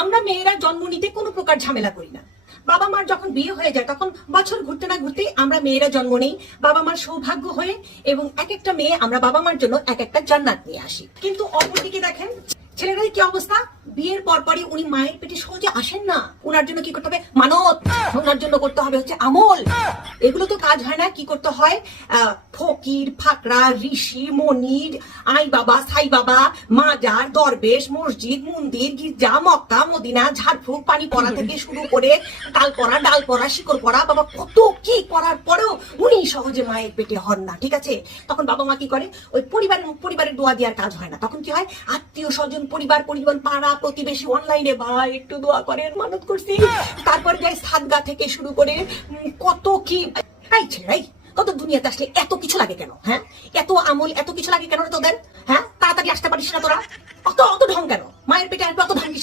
আমরা মেয়েরা জন্ম নিতে কোনো প্রকার ঝামেলা করি না। বাবা মার যখন বিয়ে হয়ে যায় তখন বছর ঘুরতে না ঘুরতে আমরা মেয়েরা জন্ম নেই বাবা মার সৌভাগ্য হয়ে, এবং এক একটা মেয়ে আমরা বাবা মার জন্য এক একটা জান্নাত নিয়ে আসি। কিন্তু অপরদিকে দেখেন ছেলেরাই কি অবস্থা, বিয়ের পরপরই উনি মায়ের পেটে সহজে আসেন না। উনার জন্য কি করতে হবে? মানত। ওনার জন্য করতে হবে হচ্ছে আমল। এগুলো তো কাজ হয় না। কি করতে হয়? ফকির, ফাকরা, ঋষি, মনির, আই বাবা, সাই বাবা, মাজার, দরবেশ, মসজিদ, মন্দির, গির্জা, মক্কা, মদিনা, ঝাড়ফুঁক, পানি পড়া থেকে শুরু করে তাল পড়া, ডাল পড়া, শিকড় পড়া, বাবা কত কি করার পরেও উনি সহজে মায়ের পেটে হন না। ঠিক আছে, তখন বাবা মা কি করে? ওই পরিবারের দোয়া দেওয়ার কাজ হয় না। তখন কি হয়? আত্মীয় স্বজন, পরিবার পরিজন, পাড়া প্রতিবেশী অনলাইনে ভাই একটু দোয়া করেন, মানত করছি, তারপর যাই সাদগা থেকে শুরু করে কত কি। এই ছেড়াই কত দুনিয়াতে আসলে এত কিছু লাগে কেন? হ্যাঁ, এত আমল এত কিছু লাগে কেন তোদের? হ্যাঁ, তাড়াতাড়ি আসতে পারিস না তোরা? অত অত ঢং কেন? মায়ের পেটে আসবে অত ঢং কিসের?